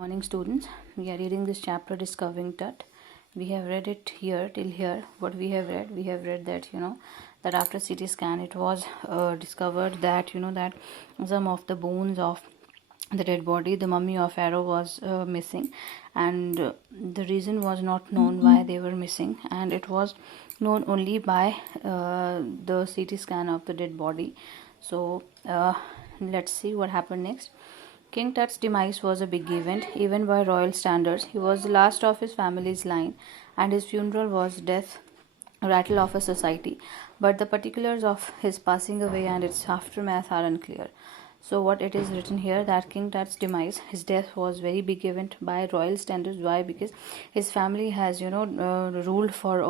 Morning, students. We are reading this chapter, Discovering Tut. We have read it here till here. What we have read that that after CT scan it was discovered that that some of the bones of the dead body, the mummy of Pharaoh, was missing, and the reason was not known why they were missing, and it was known only by the CT scan of the dead body. So let's see what happened next. King Tut's demise was a big event, even by royal standards. He was the last of his family's line, and his funeral was death rattle of a society. But the particulars of his passing away and its aftermath are unclear. So what it is written here that King Tut's demise, his death was very big event by royal standards. Why? Because his family has ruled for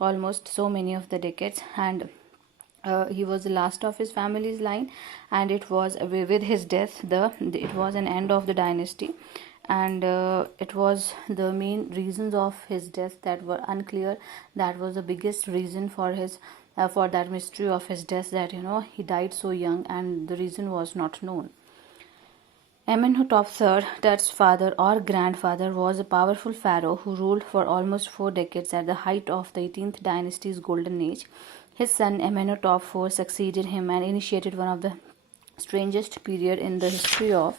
almost so many of the decades, and he was the last of his family's line, and it was with his death it was an end of the dynasty, and it was the main reasons of his death that were unclear. That was the biggest reason for his for that mystery of his death, that he died so young and the reason was not known. Amenhotep III, Tut's father or grandfather, was a powerful pharaoh who ruled for almost 4 decades at the height of the 18th dynasty's golden age. His son Amenhotep IV succeeded him and initiated one of the strangest period in the history of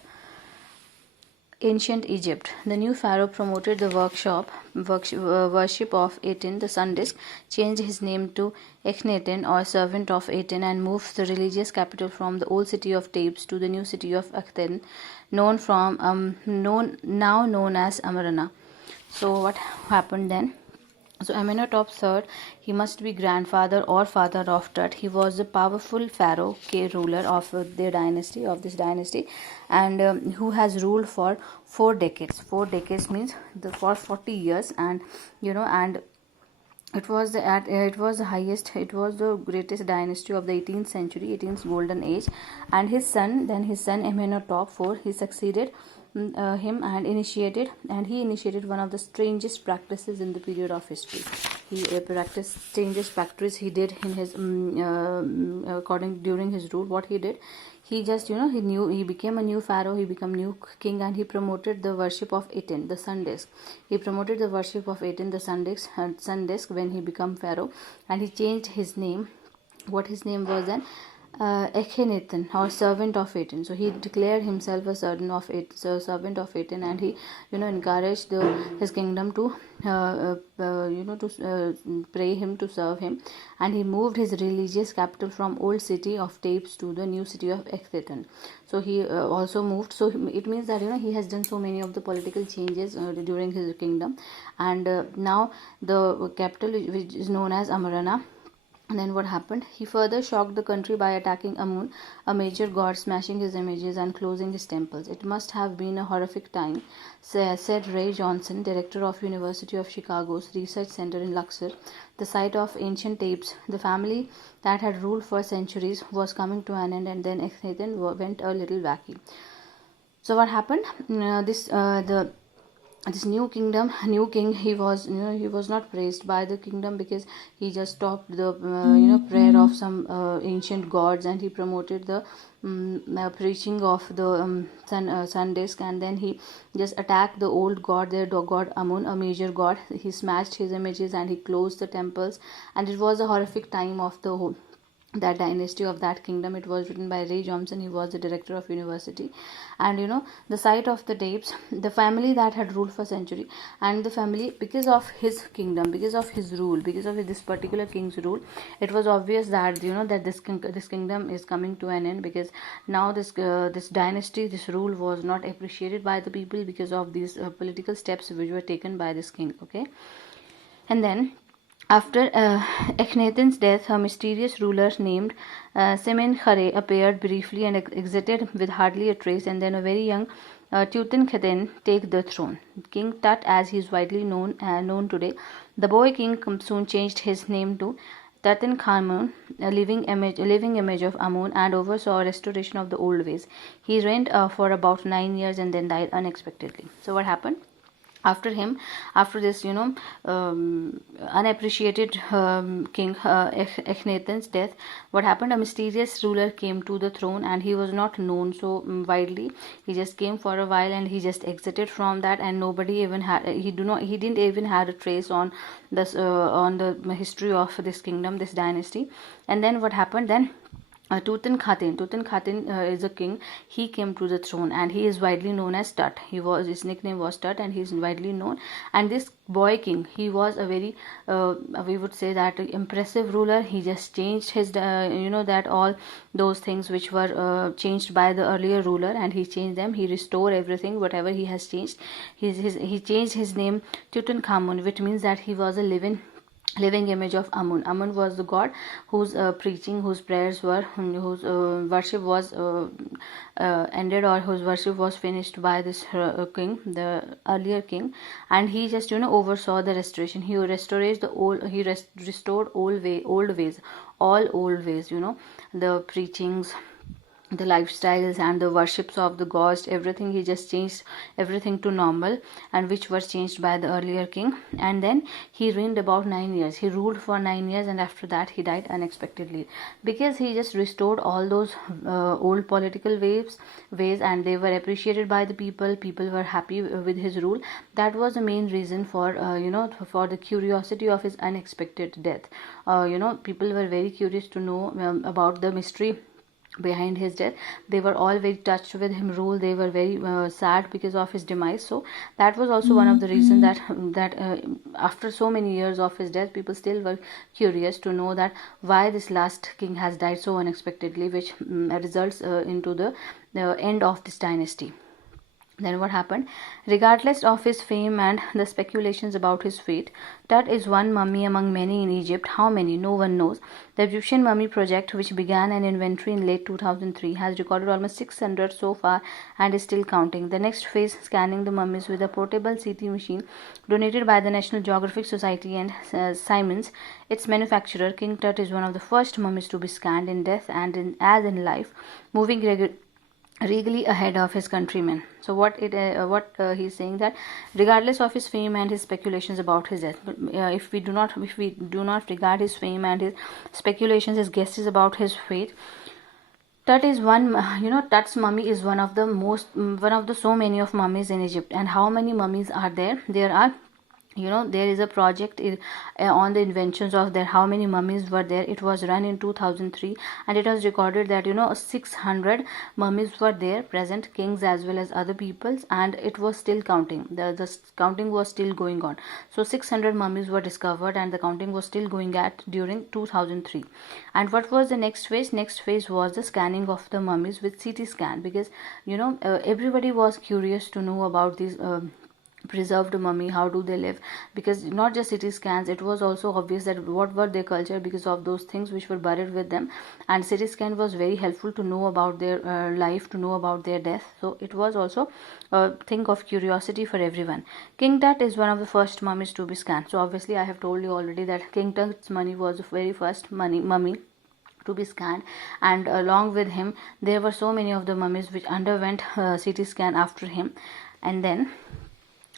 ancient Egypt. The new pharaoh promoted the worship of Aten, the sun disk, changed his name to Akhenaten or servant of Aten, and moved the religious capital from the old city of Thebes to the new city of Akhten, now known as Amarna. So what happened then? So Amenhotep III, he must be grandfather or father of Tut. He was a powerful pharaoh, ruler of this dynasty, and who has ruled for 4 decades. 4 decades means for 40 years, and and it was the greatest dynasty of the 18th century, 18th golden age. And his son Amenhotep IV, he succeeded him and he initiated one of the strangest practices in the period of history. He practiced strangest practices he did in his during his rule. What he did, he just he became a new pharaoh, he became new king, and he promoted the worship of Aten, the sun disk. He promoted the worship of Aten, the sun disk when he became pharaoh, and he changed his name. What his name was then? Akhenaten, or servant of Aten. So he declared himself a servant of Aten, and he encouraged his kingdom to pray him, to serve him, and he moved his religious capital from old city of Thebes to the new city of Akhenaten. So he also moved. So it means that he has done so many of the political changes during his kingdom, and now the capital, which is known as Amarna. And then what happened? He further shocked the country by attacking Amun, a major god, smashing his images and closing his temples. It must have been a horrific time, said Ray Johnson, director of University of Chicago's Research Center in Luxor, the site of ancient Thebes. The family that had ruled for centuries was coming to an end, and then Akhenaten went a little wacky. So what happened? This new king, he was not praised by the kingdom, because he just stopped the prayer of some ancient gods, and he promoted the preaching of the sun disk, and then he just attacked the old god, their god Amun, a major god. He smashed his images and he closed the temples, and it was a horrific time of the whole that dynasty of that kingdom. It was written by Ray Johnson. He was the director of university, and the site of the Thebes, the family that had ruled for century, and the family, because of his kingdom, because of his rule, because of this particular king's rule, it was obvious that that this kingdom is coming to an end, because now this dynasty, this rule was not appreciated by the people because of these political steps which were taken by this king. Okay, and then after Akhenaten's death, a mysterious ruler named Semenkhare appeared briefly and exited with hardly a trace, and then a very young Tutankhaten take the throne. King Tut, as he is widely known today, the boy king soon changed his name to Tutankhamun, a living image of Amun, and oversaw a restoration of the old ways. He reigned for about 9 years and then died unexpectedly. So what happened? After him, after this unappreciated king Akhenaten's death, what happened, a mysterious ruler came to the throne, and he was not known so widely. He just came for a while and he just exited from that, and nobody even had, he didn't even had a trace on the history of this kingdom, this dynasty. And then what happened then, Tutankhaten is a king. He came to the throne, and he is widely known as Tut. His nickname was Tut, and he is widely known. And this boy king, he was a very, we would say that impressive ruler. He just changed his, that all those things which were changed by the earlier ruler, and he changed them. He restored everything, whatever he has changed. He changed his name Tutankhamun, which means that he was a living image of Amun. Amun was the god whose preaching, whose prayers were, whose worship was ended, or whose worship was finished by this king, the earlier king. And he just oversaw the restoration. He restored the old. He restored old ways, all old ways. The preachings, the lifestyles, and the worships of the gods, everything. He just changed everything to normal, and which was changed by the earlier king. And then he reigned about 9 years. He ruled for 9 years, and after that he died unexpectedly, because he just restored all those old political ways, and they were appreciated by the people were happy with his rule. That was the main reason for for the curiosity of his unexpected death. People were very curious to know about the mystery behind his death. They were all very touched with him rule. They were very sad because of his demise. So that was also one of the reasons that after so many years of his death, people still were curious to know that why this last king has died so unexpectedly, which results into the end of this dynasty. Then what happened? Regardless of his fame and the speculations about his fate, Tut is one mummy among many in Egypt. How many? No one knows. The Egyptian Mummy Project, which began an inventory in late 2003, has recorded almost 600 so far and is still counting. The next phase, scanning the mummies with a portable CT machine donated by the National Geographic Society and Siemens, its manufacturer. King Tut is one of the first mummies to be scanned in death and as in life, moving regally ahead of his countrymen. So what he's saying, that regardless of his fame and his speculations about his death, if we do not regard his fame and his speculations, his guesses about his fate, Tut is Tut's mummy is one of the so many of mummies in Egypt. And how many mummies are there? There are, there is a project on the inventions of there, how many mummies were there. It was run in 2003, and it was recorded that 600 mummies were there present, kings as well as other peoples, and it was still counting. The counting was still going on. So 600 mummies were discovered, and the counting was still going at during 2003. And what was the next phase? Next phase was the scanning of the mummies with CT scan, because everybody was curious to know about these preserved mummy, how do they live, because not just CT scans, it was also obvious that what were their culture because of those things which were buried with them. And CT scan was very helpful to know about their life, to know about their death. So it was also a thing of curiosity for everyone. King Tut is one of the first mummies to be scanned. So obviously I have told you already that King Tut's mummy was the very first mummy to be scanned, and along with him there were so many of the mummies which underwent CT scan after him. And then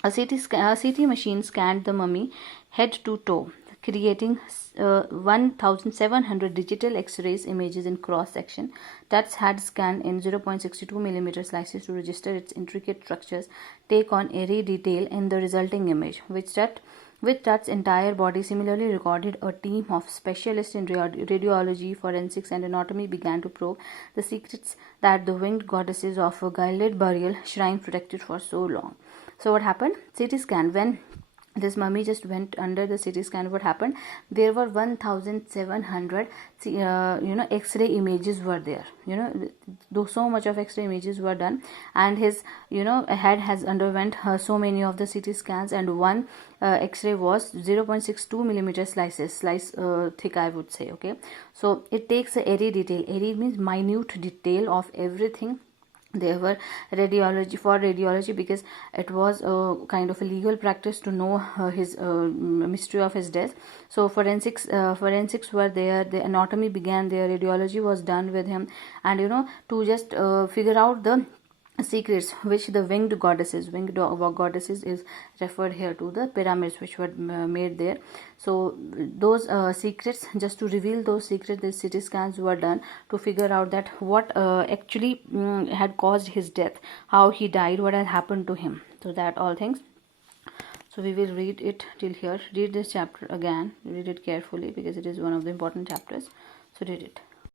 a CT machine scanned the mummy head to toe, creating 1,700 digital X-rays images in cross section. Tut's had scanned in 0.62 mm slices to register its intricate structures, take on airy detail in the resulting image, with Tut's entire body similarly recorded. A team of specialists in radiology, forensics, and anatomy began to probe the secrets that the winged goddesses of a gilded burial shrine protected for so long. So what happened? CT scan. When this mummy just went under the CT scan, what happened? There were 1,700 X-ray images were there. Though so much of X-ray images were done, and his head has underwent so many of the CT scans, and one X-ray was 0.62 mm slice thick, I would say. Okay, so it takes a airy detail. Airy means minute detail of everything. There were radiology, because it was a kind of a legal practice to know his mystery of his death. So forensics were there, the anatomy began there, radiology was done with him, and to just figure out the secrets which the winged goddesses is referred here to the pyramids which were made there. So those secrets, just to reveal those secrets, the CT scans were done to figure out that what actually had caused his death, how he died, what had happened to him. So that all things. So we will read it till here. Read this chapter again, read it carefully because it is one of the important chapters. So read it.